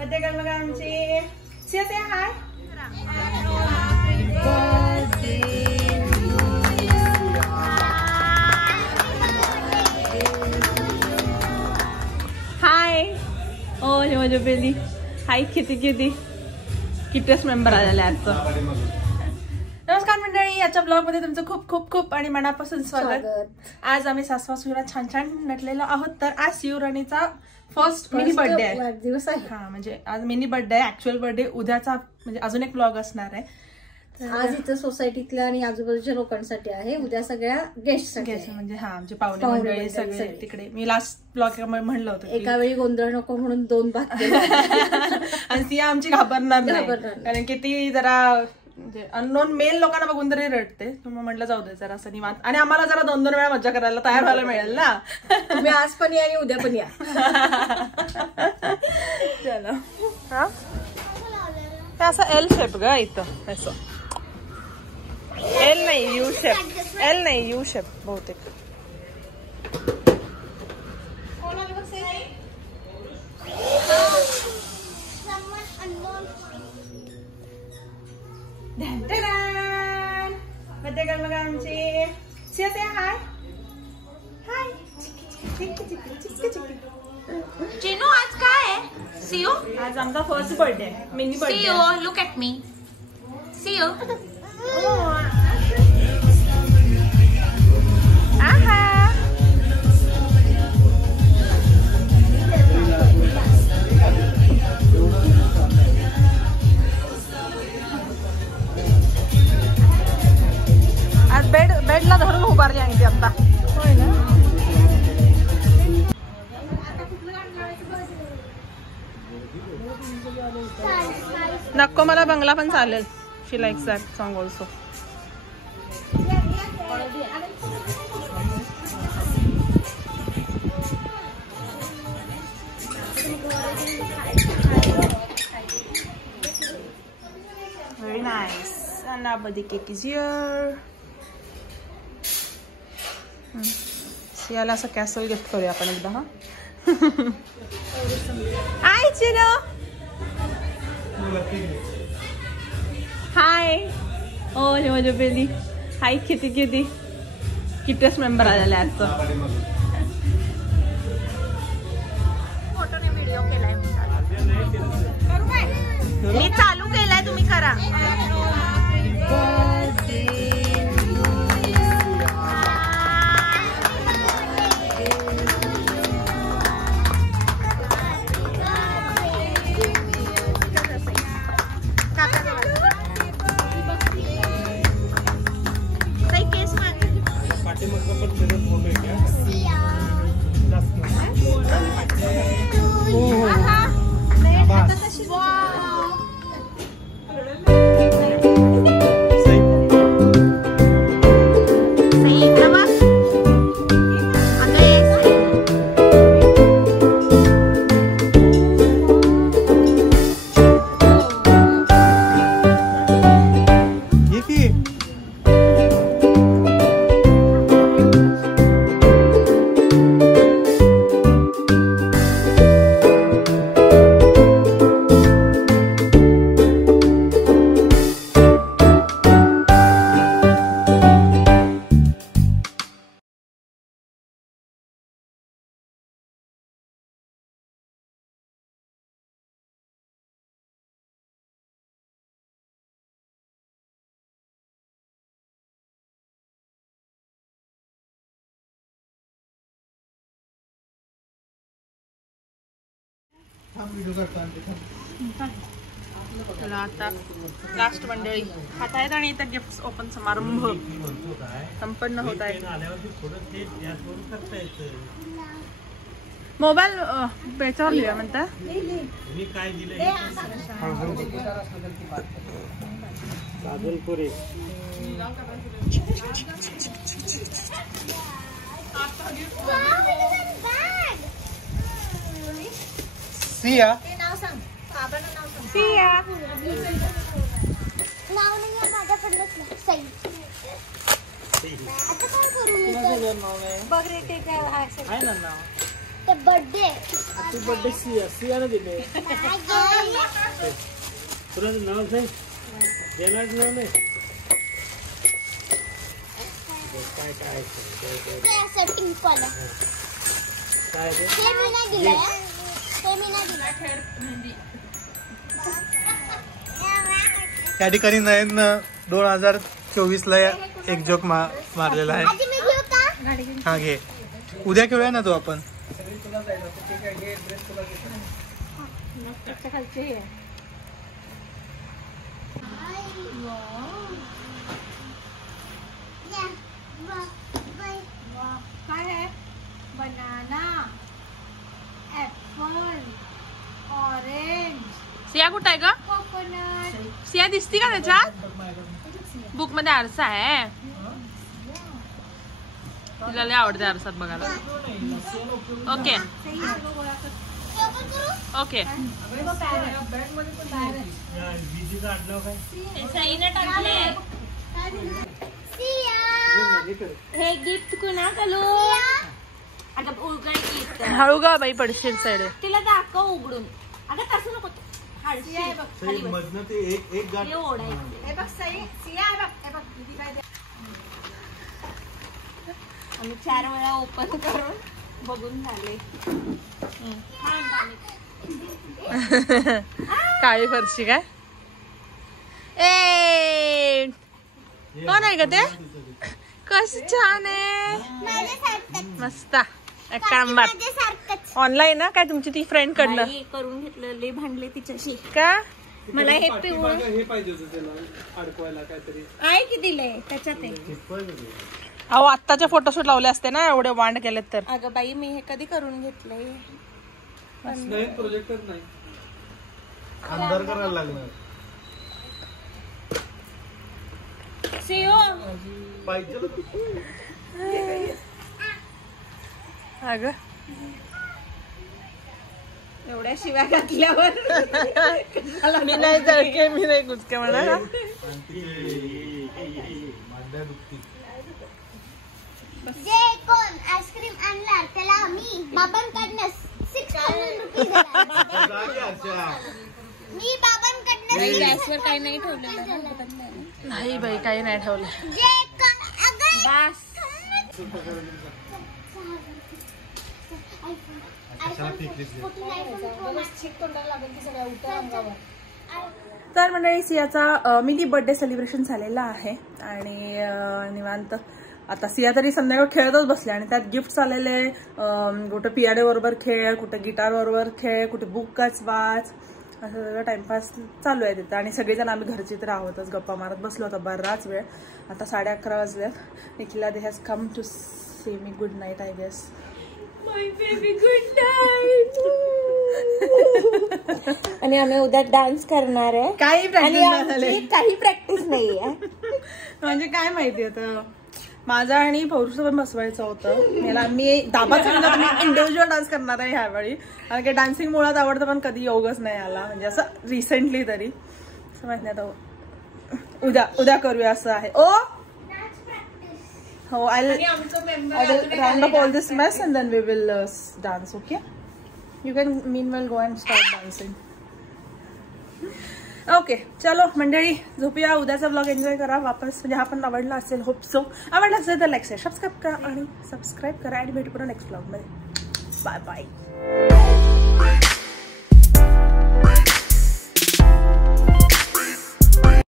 Birthday girl बघा आमची. सिया से हाय. हाय. ओ हे माझी बेली. हाय किती कितीच मेंबर आलेले आहेत. नमस्कार मंडळी, याच्या ब्लॉग मध्ये तुमचं खूप खूप खूप आणि मनापासून स्वागत. आज आम्ही सासू-सासरा छान छान नटलेलो आहोत. तर आज शिवराणीचा फर्स्ट मिनी बर्थडे आहे. दिवस आहे. हा म्हणजे आज मिनी बर्थडे आहे. ऍक्च्युअल बर्थडे उद्याचा म्हणजे अजून एक ब्लॉग असणार आहे. आज इथं सोसायटीतल्या आणि आजूबाजूच्या लोकांसाठी आहे. उद्या सगळ्या गेस्ट म्हणजे हा आमचे पाहुणे मंडळी सगळे तिकडे. मी लास्ट ब्लॉग म्हणलं होतं एका वेळी गोंधळ नको म्हणून 2 भाग केले. आणि सिया आमची घाबरणार नाही कारण की ती जरा म्हणजे अननोन मेल लोकांना बघून तरी रडते. तुम्ही म्हटलं जाऊ दे जरा असं निवांत. आणि आम्हाला जरा 2-2 वेळा मज्जा करायला तयार व्हायला मिळेल ना. तुम्ही आज पण या आणि उद्या पण या. चलो. हा असं एल शेप ग इथं. असं एल नाही यू शेप. एल नाही यू शेप बहुतेक. बर्थडे गर्ल बघा आमची. सिया से हाय. हाय. चिनू आज काय आहे? See you. आज आमचा फर्स्ट बर्थडे आहे. Mini birthday. See you. Look at me. See you. आज बेडला धरून उभारली आणि ती आता. होय ना. नको मला बंगला पण चालेल. She likes that song also. Very nice. And now birthday cake is here. सियाला असं कॅसल गिफ्ट करूया आपण एकदा. हा हाय चिनो. हाय. ओ हे माझी बेली. हाय किती कितीच मेंबर आलेले आहेत. फोटोने व्हिडिओ केलाय मी चालू केलाय. तुम्ही करा. चला आता लास्ट मंडळी खात आहेत आणि इथं गिफ्ट ओपन समारंभ संपन्न होत आहे. मोबाईल बेचावर लिहा म्हणता. सिया. सिया. नाव नाही माझ्याकडनंच सई. आता काय करू मी? बघ रे ते काय आहे ना नाव. ते बर्थडे तू बर्थडे सियाने दिले तुला नाव सांग देणार नाव नाही काय काय असं टिंपल काय ते ते मी नाही दिलंय ते मी नाही दिलं त्या ठिकाणी नयन 2024 ला एक जोक मारलेला आहे. आधी मी घेऊ का हा घे उद्या खेळूया ना तो आपण. काय आहे बनाना ऍपल ऑरेंज सिया कुठं आहे ग? कोकोनट सिया दिसती का त्याच्यात? बुक मध्ये आरसा आहे. तिला लय आवडते आरसात बघायला. ओके ओके हे गिफ्ट कुणाकडू आता उघड हळू गा बाई पडशील साईड. तिला दाखव उघडून. अगं तसं नको मधनं ते एक गाठ आम्ही 4 वेळा ओपन करून बघून झाले. काळी फरशी काय ए कोण आहे का ते? कस छान आहे मस्त. ऑनलाईन ना काय तुमची ती फ्रेंड कडनं करून घेतलेले भांडले तिच्याशी का? मला हे पिवळं हे पाहिजे होतं त्याला अडकवायला काहीतरी आहे की दिलंय त्याच्यात. अहो आत्ताचे फोटोशूट लावले असते ना एवढे वांड केलेत तर. अगं बाई मी हे कधी करून घेतलंय. नाही प्रोजेक्टर नाही अंधार करायला लागणार सीओ पाहिजे अगं एवढ्या शिव्या घातल्यावर मी नाही जळके मी नाही कुचके म्हणा. जे कोण आईस्क्रीम आणणार त्याला आम्ही बाबांकडनं 6,000 रुपये मी बाबांकडनं गॅसवर काही नाही ठेवलेलं. नाही बाई काही नाही ठेवलं. जे अगं तर मंडळी सियाचा मिनी बर्थडे सेलिब्रेशन झालेला आहे आणि निवांत आता सिया तरी संध्याकाळ खेळतच बसले आणि त्यात गिफ्ट्स आलेले. कुठं पियानो बरोबर खेळ, कुठं गिटार बरोबर खेळ, कुठे बुकच वाच, असं सगळं टाइमपास चालू आहे तिथं. आणि सगळेजण आम्ही घरचे तर आहोतच गप्पा मारत बसलो होता बराच वेळ. आता 11:30 वाजल्यात. Nikhila they has come to say me good night I guess. My baby good night. आणि आम्ही उद्या डान्स करणार आहे. काही काही प्रॅक्टिस नाहीये. म्हणजे काय माहिती आता माझा आणि पौरुषचं पण बसवायचं होतं मला. मी दाबाचं इंडिव्हिज्युअल डान्स करणार आहे ह्यावेळी कारण की डान्सिंग मुळात आवडतं पण कधी योगच नाही आला म्हणजे असं रिसेंटली तरी असं माहित नाही. आता उद्या करूया असं आहे. ओ हो I will round up all this mess and then we will dance. Okay, you can meanwhile go and start dancing. Okay चलो मंडळी झोपूया. उद्याचा ब्लॉग एन्जॉय करा वापस. म्हणजे हा पण आवडला असेल होप सो. आवडला असेल तर लाईक शेअर सबस्क्राईब करा आणि सबस्क्राईब करा आणि भेटू पुन्हा नेक्स्ट ब्लॉग मध्ये. Bye bye.